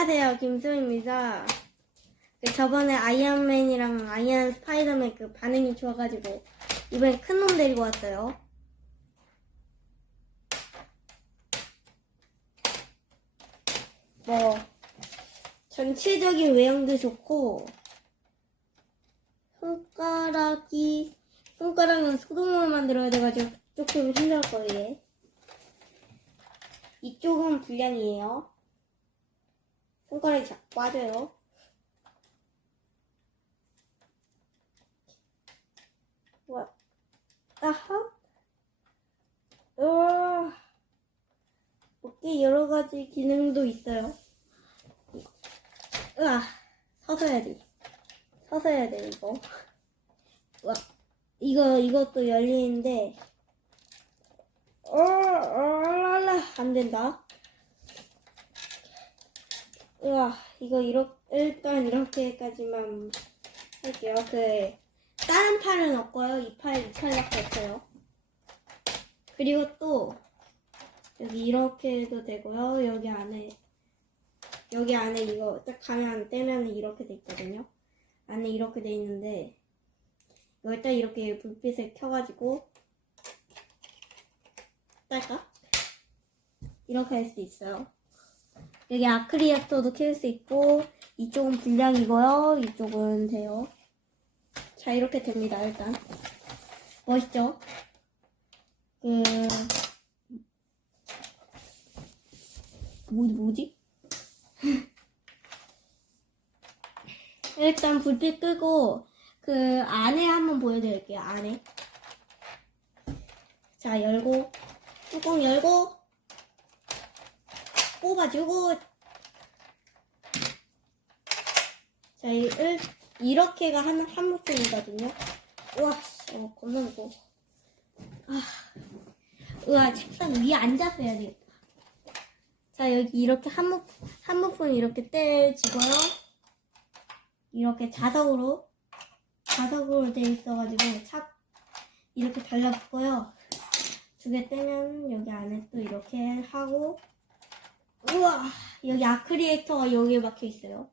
안녕하세요, 김수입니다. 그 저번에 아이언맨이랑 아이언 스파이더맨 그 반응이 좋아가지고 이번엔 큰 놈 데리고 왔어요. 뭐 전체적인 외형도 좋고 손가락이 손가락은 소금으로 만들어야 돼가지고 조금 힘들 거예요. 이쪽은 불량이에요. 손가락이 자꾸 빠져요. 와, 아하, 으아, 어깨 여러 가지 기능도 있어요. 으아, 서서 해야 돼. 서서 해야 돼, 이거. 와, 이거, 이것도 열리는데, 어, 어, 랄라, 안 된다. 우와, 이거 이렇게, 일단 이렇게까지만 할게요. 그, 다른 팔은 없고요. 이 팔, 이 팔밖에 없어요. 그리고 또, 여기 이렇게 해도 되고요. 여기 안에, 여기 안에 이거 딱 가면 떼면 이렇게 돼 있거든요. 안에 이렇게 돼 있는데, 이거 일단 이렇게 불빛을 켜가지고, 딸까? 이렇게 할 수 있어요. 여기 아크리액터도 킬수 있고 이쪽은 불량이고요. 이쪽은 돼요. 자 이렇게 됩니다. 일단 멋있죠? 그 뭐지 뭐지? 일단 불빛 끄고 그 안에 한번 보여드릴게요. 안에 자 열고 뚜껑 열고 뽑아주고 자, 이, 을, 이렇게가 한, 한 묶음이거든요. 우와, 씨, 어, 겁나 무거워. 아, 우와, 책상 위에 앉아서 해야 되겠다. 자, 여기 이렇게 한 묶, 한 묶음 이렇게 떼지고요. 이렇게 자석으로, 자석으로 돼 있어가지고, 착, 이렇게 달라붙고요. 두 개 떼면 여기 안에 또 이렇게 하고, 우와 여기 아크리에이터가 여기에 박혀 있어요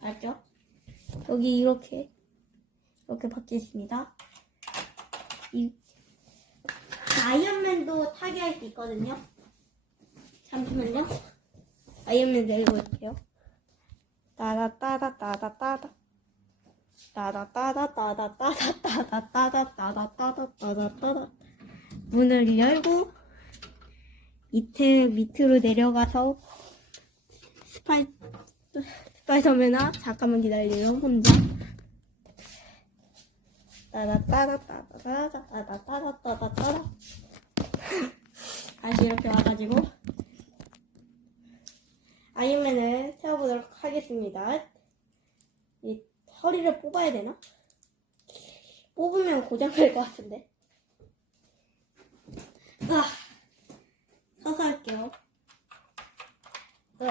알죠? 여기 이렇게 이렇게 박혀 있습니다 이 아이언맨도 타게 할 수 있거든요 잠시만요 아이언맨 내리고 올게요 따다 따다 따다 따다 따다 따다 따다 따다 따다 따다 따다 따다 따다 문을 열고 밑에 밑으로 내려가서 스파이 스파이더맨아 잠깐만 기다려요 혼자. 따다따다따다따다따다따다따다 다시 이렇게 와가지고 아이언맨을 세워보도록 하겠습니다. 이 허리를 뽑아야 되나? 뽑으면 고장날 것 같은데 아 서서 할게요. 어.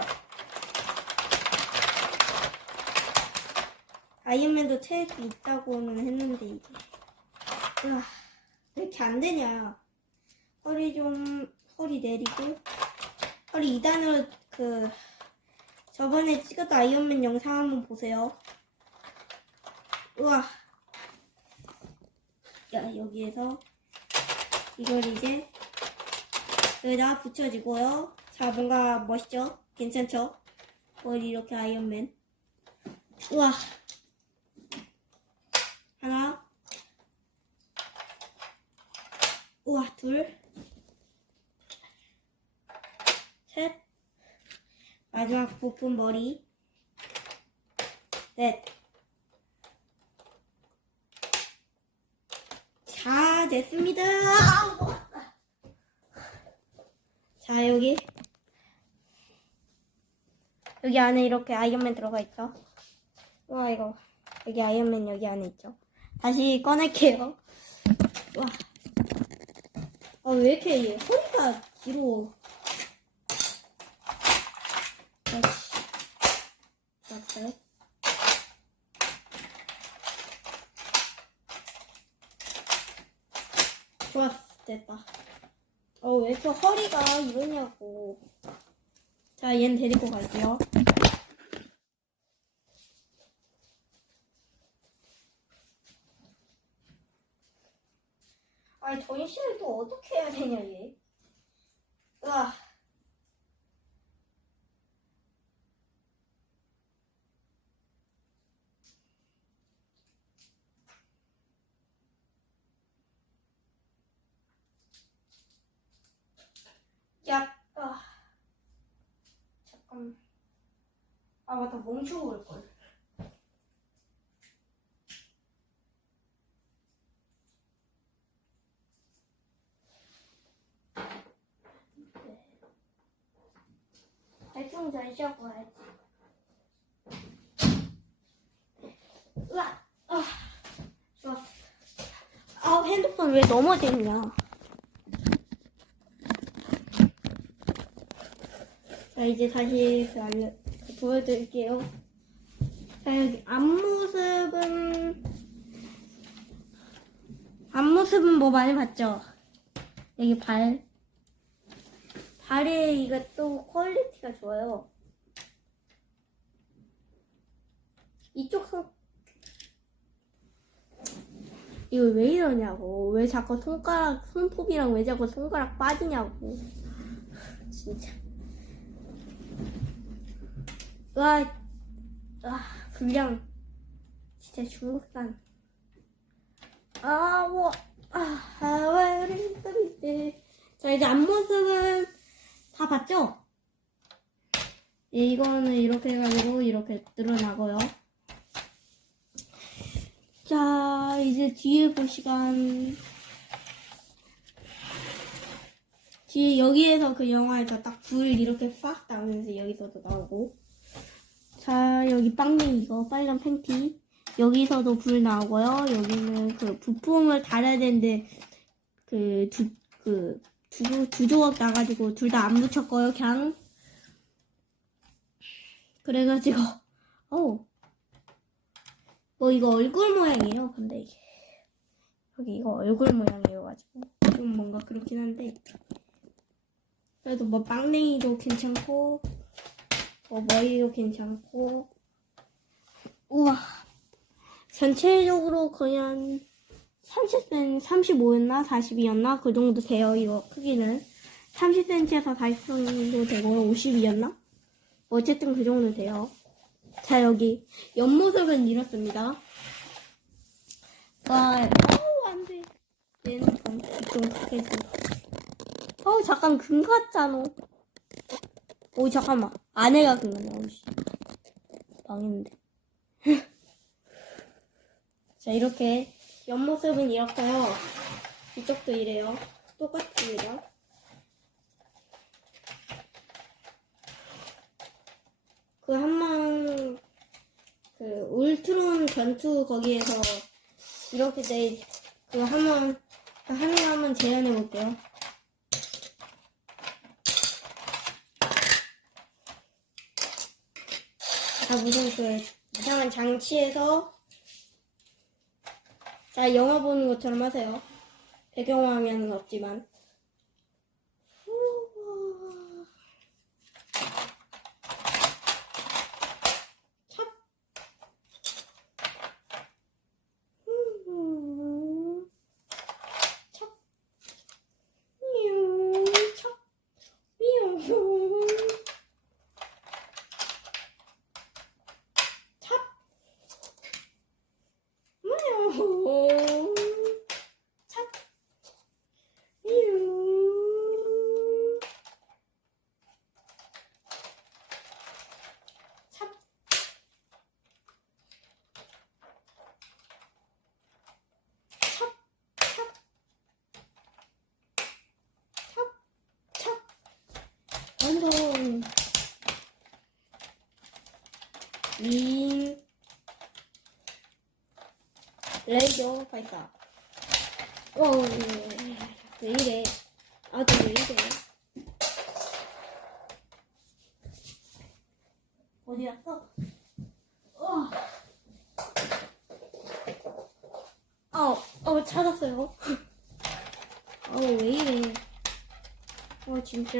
수 있다고는 했는데 이게 으아, 왜 이렇게 안 되냐? 허리 좀 허리 내리고 허리 2단으로 그 저번에 찍었던 아이언맨 영상 한번 보세요. 우와. 야 여기에서 이걸 이제 여기다 붙여지고요. 자, 뭔가 멋있죠? 괜찮죠? 머리 이렇게 아이언맨. 우와. 하나. 우와, 둘. 셋. 마지막 부푼 머리. 넷. 자, 됐습니다. 자 여기 여기 안에 이렇게 아이언맨 들어가 있죠 와 이거 여기 아이언맨 여기 안에 있죠 다시 꺼낼게요. 와 아 왜 이렇게 얘 허리가 뒤로 됐어요? 좋았어. 됐다. 어, 왜 이렇게 허리가 이러냐고. 자, 얘는 데리고 갈게요. 아니, 전시를 또 어떻게 해야 되냐, 얘. 으아. 야, 아. 잠깐. 아, 맞다. 멈추고 올 걸. 잘 쉬고 와야지. 으아! 아, 좋았어. 아, 핸드폰 왜 넘어지냐. 자, 이제 다시 보여드릴게요. 자, 여기 앞모습은, 앞모습은 뭐 많이 봤죠? 여기 발. 발에 이거 또 퀄리티가 좋아요. 이쪽 손, 이거 왜 이러냐고. 왜 자꾸 손가락, 손톱이랑 왜 자꾸 손가락 빠지냐고. 진짜. 와, 아, 불량. 진짜 중국산. 아, 뭐, 아, 아, 왜, 자, 이제 앞모습은 다 봤죠? 이거는 이렇게 해가지고 이렇게 늘어나고요. 자, 이제 뒤에 보시간. 뒤에 여기에서 그 영화에서 딱 불 이렇게 팍 나오면서 여기서도 나오고. 자, 여기 빵댕이 이거 빨간 팬티. 여기서도 불 나오고요. 여기는 그 부품을 달아야 되는데 그 두, 그 두, 두 조각 나가지고 둘 다 안 붙였고요. 그냥 그래가지고 어. 뭐 이거 얼굴 모양이에요. 근데 이게 여기 이거 얼굴 모양이어가지고 좀 뭔가 그렇긴 한데 그래도 뭐 빵댕이도 괜찮고 뭐 머리도 괜찮고. 우와. 전체적으로 그냥 30cm, 35였나? 42였나? 그 정도 돼요 이거 크기는. 30cm에서 40 정도 되고 52였나? 어쨌든 그 정도 돼요 자 여기 옆모습은 이렇습니다. 와 어우 안돼. 얘는 좀, 좀 크게 좀 어우 잠깐 금 같잖아. 오 잠깐만. 아내가 금 같네. 오씨. 망했는데. 자 이렇게 옆모습은 이렇고요. 이쪽도 이래요. 똑같습니다 그 한방 그 울트론 전투 거기에서 이렇게 돼그 한번 거 한번 재현해 볼게요 자 무슨 그 이상한 장치에서 자, 영화 보는 것처럼 하세요. 배경화면은 없지만. 민. 레이저 발사. 어, 왜 이래? 아들 왜 이래? 어디 갔어? 어. 어, 어, 찾았어요. 어, 왜 이래? 어, 진짜.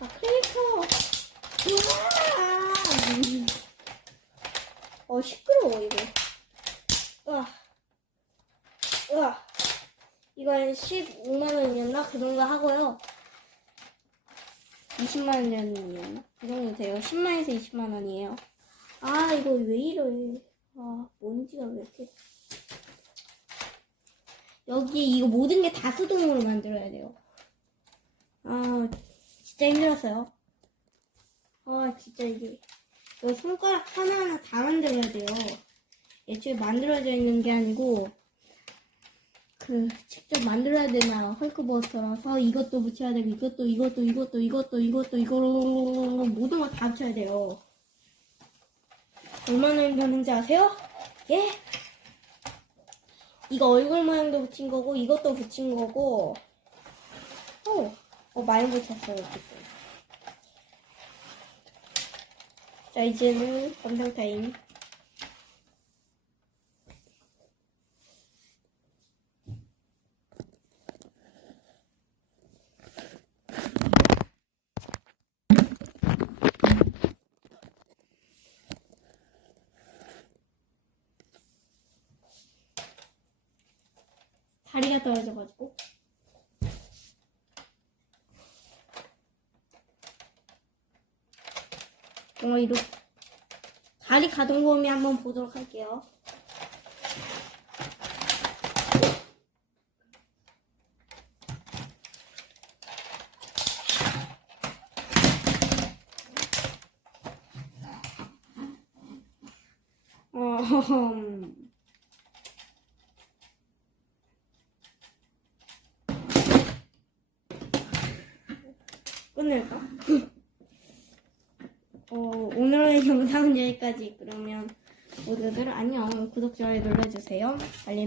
아, 크리에이터. 우와! 어, 시끄러워, 이거. 우와. 우와. 이건 15만 원이었나? 그 정도 하고요. 20만 원이었나? 그 정도 돼요. 10만에서 20만 원이에요. 아, 이거 왜 이래. 아, 먼지가 왜 이렇게. 여기 이거 모든 게 다 수동으로 만들어야 돼요. 아, 진짜 힘들었어요. 아, 진짜 이게. 이거 손가락 하나하나 다 만들어야 돼요. 애초에 만들어져 있는 게 아니고, 그, 직접 만들어야 되나, 헐크버스터라서 이것도 붙여야 되고, 이것도, 이것도, 이것도, 이것도, 이것도, 이거로, 모든 걸 다 붙여야 돼요. 얼마나 힘드는지 아세요? 예? 이거 얼굴 모양도 붙인 거고, 이것도 붙인 거고, 어, 어 많이 붙였어요, 어쨌든. 자, 이제는 검상 타임. 다리가 떨어져가지고. 어, 이렇게. 다리 가동 범위 한번 보도록 할게요. 어, 끝낼까? 어, 오늘의 영상은 여기까지. 그러면 모두들 안녕. 구독, 좋아요 눌러주세요. 알림